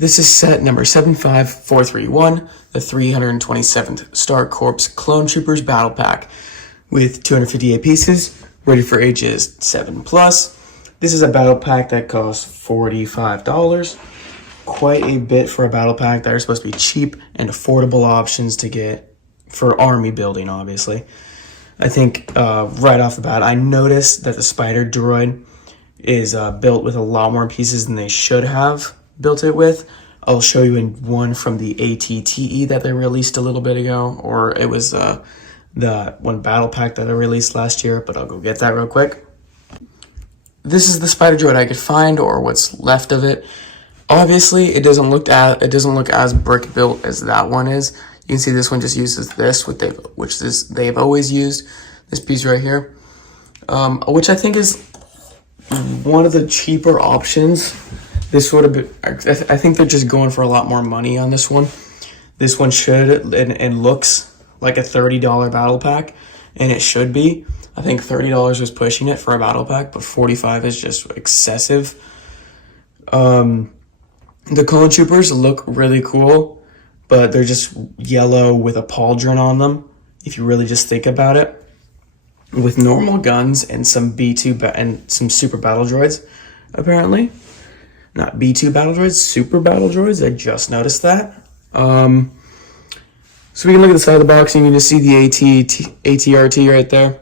This is set number 75431, the 327th Star Corps Clone Troopers Battle Pack with 258 pieces, rated for ages 7+. This is a battle pack that costs $45. Quite a bit for a battle pack that are supposed to be cheap and affordable options to get for army building, obviously. I think right off the bat, I noticed that the Spider Droid is built with a lot more pieces than they should have built it with. I'll show you in one from the ATTE that they released a little bit ago, or it was the one battle pack that I released last year, but I'll go get that real quick. This is the Spider Droid I could find, or what's left of it. Obviously, it doesn't look as brick built as that one is. You can see this one just uses this, which they've always used this piece right here, which I think is one of the cheaper options. This would have been, I think they're just going for a lot more money on this one. This one should, and looks like a $30 battle pack, and it should be. I think $30 was pushing it for a battle pack, but $45 is just excessive. The Clone Troopers look really cool, but they're just yellow with a pauldron on them, if you really just think about it. With normal guns and some B2 and some super battle droids, apparently. Not B2 battle droids, super battle droids. I just noticed that. So we can look at the side of the box and you can just see the ATRT right there.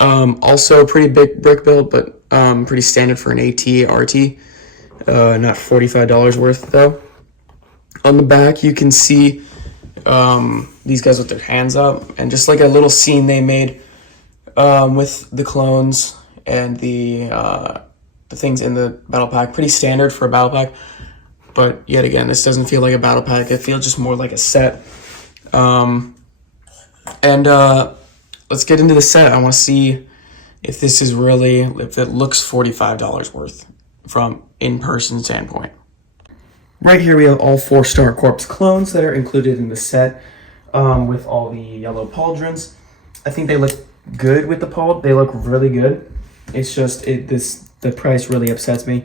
Also pretty big brick build, but pretty standard for an ATRT. Not $45 worth though. On the back you can see these guys with their hands up, and just like a little scene they made with the clones and the things in the battle pack. Pretty standard for a battle pack, but yet again, this doesn't feel like a battle pack. It feels just more like a set. Let's get into the set. I want to see if this is really, if it looks $45 worth from in-person standpoint. Right here we have all 4 Star Corps clones that are included in the set, with all the yellow pauldrons. I think they look good with the they look really good. It's just the price really upsets me.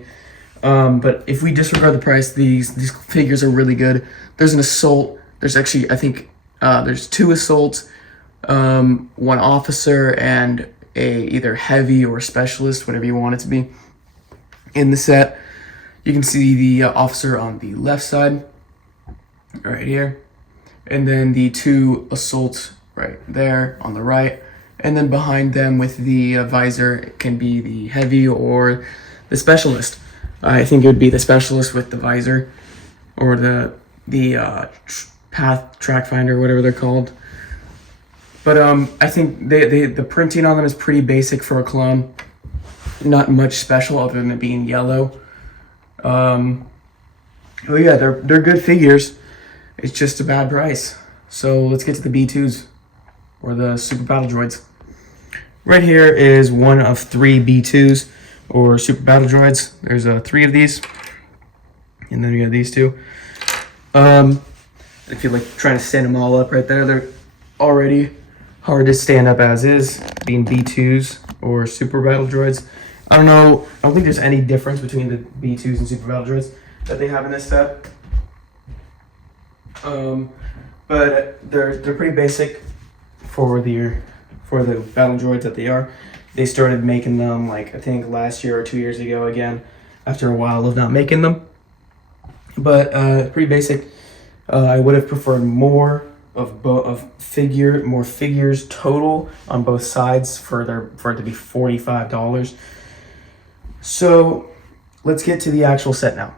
But if we disregard the price, these figures are really good. There's an assault. There's actually, I think there's 2 assaults, 1 officer, and a either heavy or specialist, whatever you want it to be, in the set. You can see the officer on the left side, right here, and then the 2 assaults right there on the right. And then behind them with the visor, it can be the heavy or the specialist. I think it would be the specialist with the visor, or the path track finder, whatever they're called. But I think the printing on them is pretty basic for a clone. Not much special other than it being yellow. Oh yeah, they're good figures. It's just a bad price. So let's get to the B2s, or the super battle droids. Right here is one of 3 B2s, or super battle droids. There's 3 of these, and then we got these 2. If you're like trying to stand them all up right there, they're already hard to stand up as is, being B2s or super battle droids. I don't think there's any difference between the B2s and super battle droids that they have in this set. But they're pretty basic for the battle droids that they are. They started making them, like, I think last year or 2 years ago again, after a while of not making them. But pretty basic. I would have preferred more figures total on both sides for it to be $45. So let's get to the actual set now.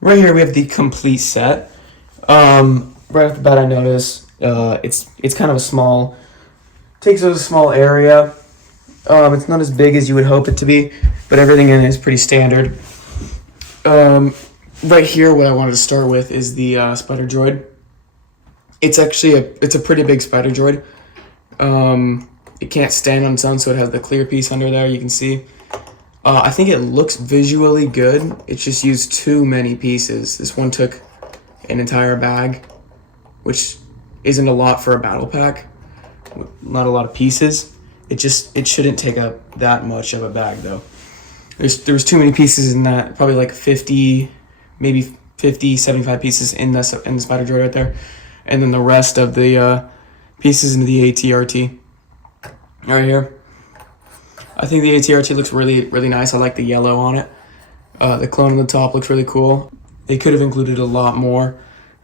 Right here we have the complete set. Right off the bat I notice it's kind of a small, takes up a small area. It's not as big as you would hope it to be, but everything in it is pretty standard. Right here, what I wanted to start with is the Spider Droid. It's actually it's a pretty big Spider Droid. It can't stand on its own, so it has the clear piece under there, you can see. I think it looks visually good. It's just used too many pieces. This one took an entire bag, which isn't a lot for a battle pack. Not a lot of pieces. It shouldn't take up that much of a bag though. There was too many pieces in that. Probably like 50 maybe 50, 75 pieces in the spider droid right there, and then the rest of the pieces into the ATRT right here. I think the ATRT looks really, really nice. I like the yellow on it. The clone on the top looks really cool. They could have included a lot more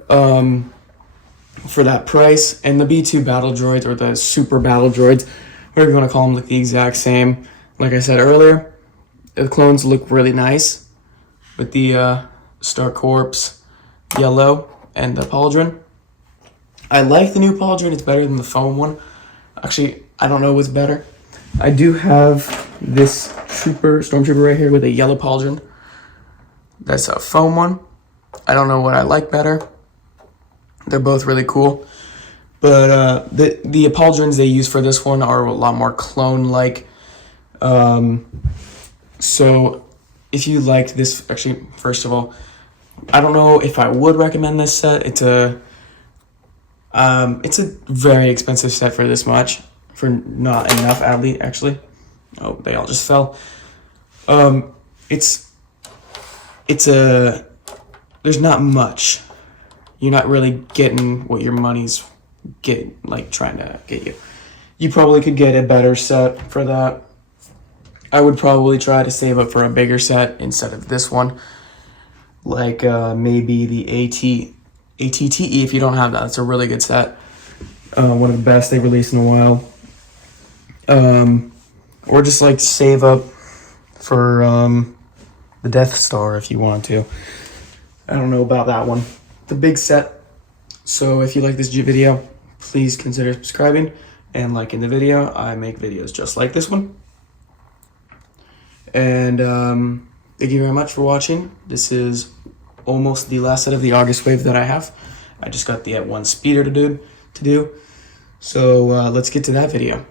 for that price. And the B2 battle droids, or the super battle droids, whatever you want to call them, look the exact same. Like I said earlier, the clones look really nice with the Star Corps yellow and the pauldron. I like the new pauldron. It's better than the foam one. Actually, I don't know what's better. I do have this stormtrooper right here with a yellow pauldron. That's a foam one. I don't know what I like better. They're both really cool. But the pauldrons they use for this one are a lot more clone-like. So if you liked this, actually, first of all, I don't know if I would recommend this set. It's a very expensive set for this much. For not enough, actually. Oh, they all just fell. There's not much. You're not really getting what your money's trying to get you. You probably could get a better set for that. I would probably try to save up for a bigger set instead of this one. Like maybe the ATTE if you don't have that. It's a really good set. One of the best they've released in a while. Or just save up for the Death Star if you want to. I don't know about that one. The big set. So if you like this video, please consider subscribing and liking the video. I make videos just like this one. And thank you very much for watching. This is almost the last set of the August wave that I have. I just got the one speeder to do. So let's get to that video.